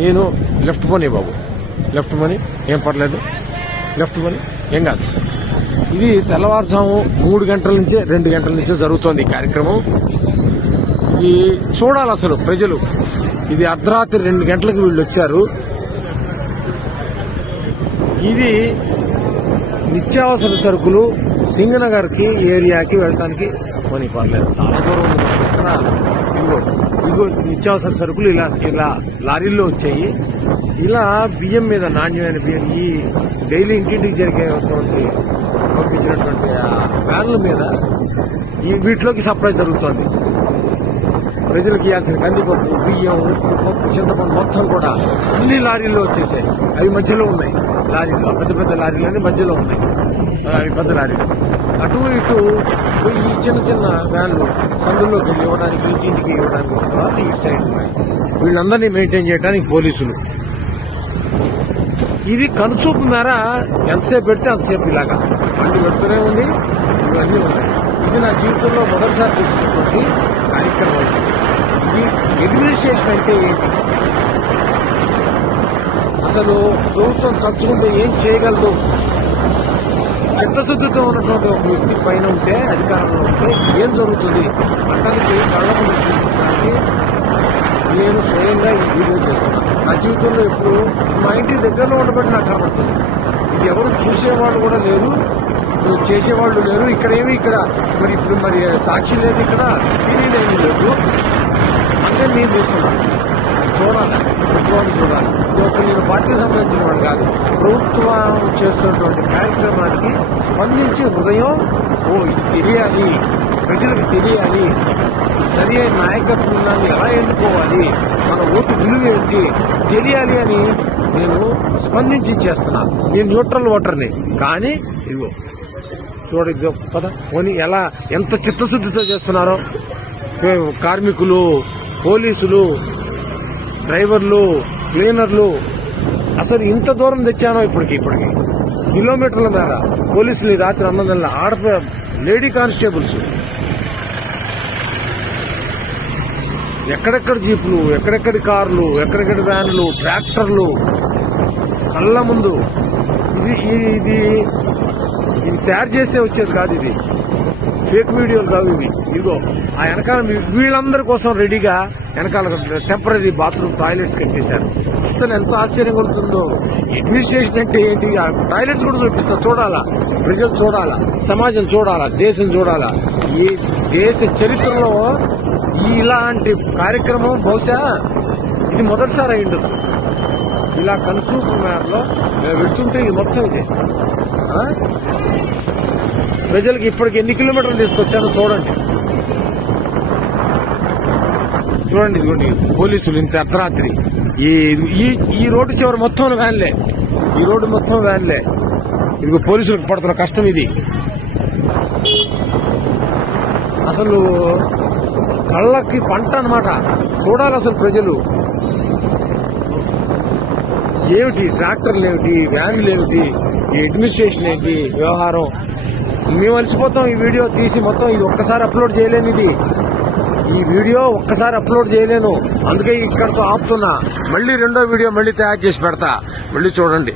నేను లెఫ్ట్ పోనీ బాబు, లెఫ్ట్ పోనీ, ఏం పర్లేదు, లెఫ్ట్ పోనీ, ఏం కాదు. ఇది తెల్లవారుజాము 3 గంటల నుంచే 2 గంటల నుంచే జరుగుతోంది ఈ కార్యక్రమం. ఇది చూడాలి అసలు ప్రజలు. ఇది అర్ధరాత్రి 2 గంటలకు వీళ్ళు వచ్చారు. ఇది నిత్యావసర సరుకులు సింగనగర్ కి ఏరియాకి వెళ్ళడానికి కొని పర్లేదు, చాలా దూరం ఉంది. ఇక్కడ ఇదిగో నిత్యావసర సరుకులు ఇలా లారీల్లో వచ్చాయి. ఇలా బియ్యం మీద, నాణ్యమైన బియ్యం, ఈ డైలీ ఇంటింటికి జరిగేటువంటి పంపించినటువంటి వ్యాన్ల మీద వీటిలోకి సప్లై జరుగుతోంది. ప్రజలకు ఇవ్వాల్సిన కందిపప్పు, బియ్యం, ఉప్పు, పప్పు, చింతపండు మొత్తం కూడా అన్ని లారీల్లో వచ్చేసాయి. అవి మధ్యలో ఉన్నాయి లారీలు, పెద్ద పెద్ద లారీలు మధ్యలో ఉన్నాయి. అవి పెద్ద లారీలు. అటు ఇటు ఈ చిన్న చిన్న వ్యాన్లు సందుల్లోకి వెళ్ళి ఇవ్వడానికి, ఇంటింటికి ఇవ్వడానికి తర్వాత ఈ సైడ్ ఉన్నాయి. వీళ్ళందరినీ మెయింటైన్ చేయడానికి పోలీసులు. ఇది కనుచూపు మేర ఎంతసేపు పెడితే అంతసేపు ఇలాగా బండి పెడుతూనే ఉంది. ఇవన్నీ ఉన్నాయి. ఇది నా జీవితంలో మొదటిసారి చూస్తున్నటువంటి కార్యక్రమం. ఇది అడ్మినిస్ట్రేషన్ అంటే ఏంటి? అసలు ప్రభుత్వం తలుచుకుంటే ఏం చేయగలదు? చిత్తశుద్ధితో ఉన్నటువంటి ఒక వ్యక్తి పైన ఉంటే, అధికారంలో ఉంటే ఏం జరుగుతుంది అతనికి కళ్ళ ముందు చూపించడానికి నేను స్వయంగా ఈ వీడియో చేస్తున్నాను. నా జీవితంలో ఎప్పుడు మా ఇంటి దగ్గరలో ఉండబట్టి నాకు కనబడుతుంది. ఇది ఎవరు చూసేవాళ్ళు కూడా లేరు, చేసేవాళ్ళు లేరు. ఇక్కడ మరి సాక్షి లేదు, ఇక్కడ తెలియలేని లేదు. అంటే నేను చూస్తున్నాను. చూడాలి, ప్రభుత్వాన్ని చూడాలి. ఇది ఒక నేను పార్టీకి సంబంధించిన వాడు కాదు. ప్రభుత్వం చేస్తున్నటువంటి కార్యక్రమానికి స్పందించి హృదయం, ఇది తెలియాలి, ప్రజలకు తెలియాలి, సరి అయిన నాయకత్వాన్ని ఎలా ఎన్నుకోవాలి, మన ఓటు విలువ ఏంటి తెలియాలి అని నేను స్పందించి చేస్తున్నాను. నేను న్యూట్రల్ ఓటర్ని. కానీ ఇదిగో చూడ పద పోనీ ఎంత చిత్తశుద్ధితో చేస్తున్నారో కార్మికులు, పోలీసులు, డ్రైవర్లు, క్లీనర్లు. అసలు ఇంత దూరం తెచ్చానో ఇప్పటికి కిలోమీటర్ల మేర పోలీసులు ఈ రాత్రి 9 గంటల లేడీ కానిస్టేబుల్స్, ఎక్కడెక్కడ జీపులు, ఎక్కడెక్కడి కార్లు, ఎక్కడెక్కడి వ్యాన్లు, ట్రాక్టర్లు కళ్ళ ముందు. ఇది తయారు చేస్తే వచ్చేది కాదు. ఇది ఫేక్ వీడియోలు కావు ఇవి. ఇదిగో ఆ వెనకాల వీళ్ళందరి కోసం రెడీగా వెనకాల టెంపరీ బాత్రూమ్ టాయిలెట్స్ కట్టేశారు. అసలు ఎంత ఆశ్చర్యం కలుగుతుందో. అడ్మినిస్ట్రేషన్ అంటే ఏంటి? టాయిలెట్స్ కూడా చూపిస్తా. చూడాలా, ప్రజలు చూడాలా, సమాజం చూడాలా, దేశం చూడాలా. ఈ దేశ చరిత్రలో ఇలాంటి కార్యక్రమం బహుశా ఇది మొదటిసారి అయిండదు. ఇలా కనుచూపు మేరలో వెళ్తుంటే ఇది మొత్తం ఇదే. ప్రజలకు ఇప్పటికి ఎన్ని కిలోమీటర్లు తీసుకొచ్చానో చూడండి. ఇదిగోండి పోలీసులు ఇంత అర్ధరాత్రి ఈ రోడ్డు చివరి మొత్తం వ్యాన్లే, ఈ రోడ్డు మొత్తం వ్యాన్లే. ఇదిగో పోలీసులకు పడుతున్న కష్టం ఇది. అసలు కళ్ళకి పంట అన్నమాట. చూడాలి అసలు ప్రజలు. ఏమిటి ట్రాక్టర్లు, ఏమిటి వ్యాన్లు, ఏమిటి ఈ అడ్మినిస్ట్రేషన్, ఏంటి వ్యవహారం. మేము అలసిపోతాం ఈ వీడియో తీసి మొత్తం. ఇది ఒక్కసారి అప్లోడ్ చేయలేను. ఈ వీడియో ఒక్కసారి అప్లోడ్ చేయలేను. అందుకే ఇక్కడితో ఆపుతున్నా. మళ్ళీ రెండో వీడియో మళ్ళీ తయారు చేసి పెడతా. మళ్ళీ చూడండి.